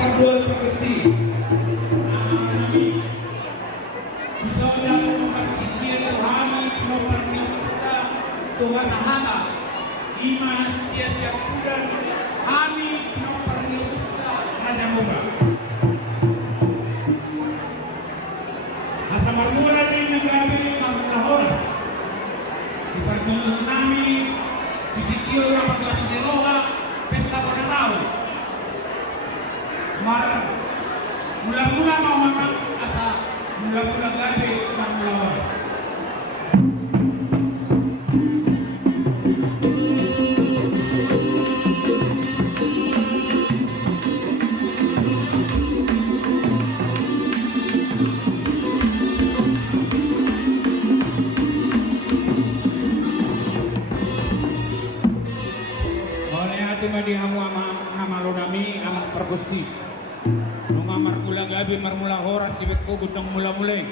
Pagdual Pagasi. Bisa dapat memperkikir Tuhani Pinoparnio kita Tuhan Hata Ima siap-siap kudan Kami Pinoparnio kita Raja Moga Asa marmula din nagabi Magulahor Ipartulong nami Tititiyo na maglas ni Roha Pesta Bonatao Mula-mula mawama asa mula-mula gabi Magulahor di hamu nama nami amang pergusi nunga marmula gabi marmula hora sibet ko gudang mula mulai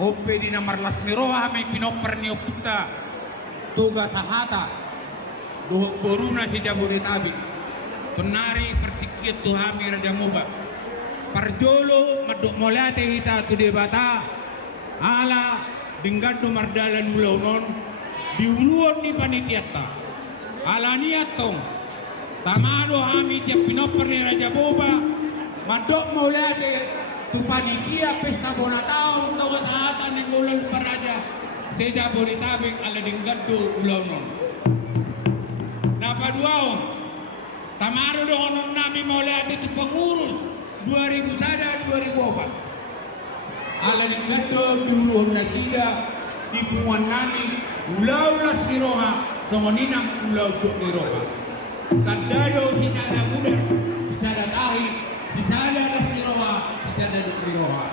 ope di namar lasmiroha may pinoparnio puta tuga sahata duhok boruna si Jabodetabek sunari pertikit tuhami Raja Moba parjolo maduk molate hita tu debata ala dinggado mardalan ulaunon diuluon ni panitiata ala niatong Tamado kami siap pinoparni Raja Moba madok maulade tu panitia pesta bonataon to kesehatan yang ulang paraja se Jabodetabek ala dinggado ulaunon napaduao tamaro doon nami maulade tu pengurus 2000 sada 2004 ala dinggado duluhon na sida tipuan nami ulau las kiroha songoninang ulau dok kiroha Kadado sisada budar, sisada tahi, sisada nasmiroha, sisada dukmiroha.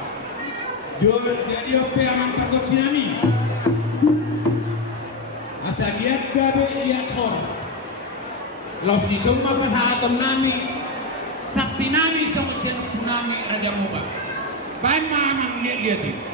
Jadi ope aman takut sinami. Asa lihat gabe lihat horas. Lau si semua pasahatom nami, sakti nami sama siapa nami Raja Moba. Baik mamang lihat itu.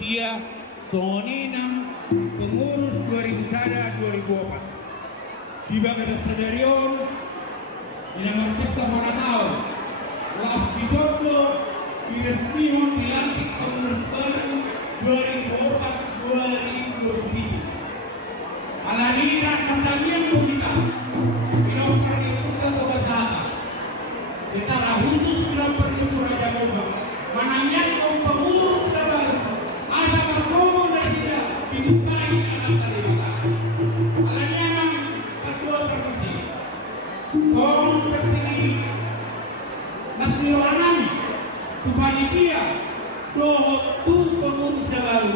panitia Soninang pengurus 2001-2004. Tiba kata Sedarion, Inang Pesta Moratau, Waf Bisoto, Irestihon dilantik pengurus baru 2004-2023. Alanira pertanian kita, Bidang Perniputa Tobatata, secara khusus Bidang Perniputa Jawa, menanyakan pengurus baru, asa berkomo dan tidak ditukai anak Kalimantan. Alanya kedua terkesi, Song tertinggi, Nasmiro Anani, Tupanitia, doho tu pengurus baru,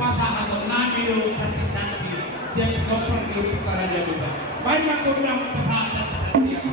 pasal atau nami doho sakit nanti, jadi kompor di utara Jawa. Baik aku bilang bahasa setiap.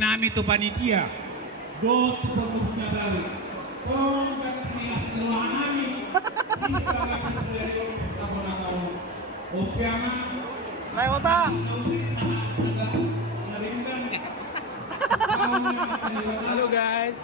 Nami tu panitia, do tu pengurus baru, Song tertinggi setelah nami, di sebagai Sedarion tahun tahun, Opiangan, Layota. Halo guys.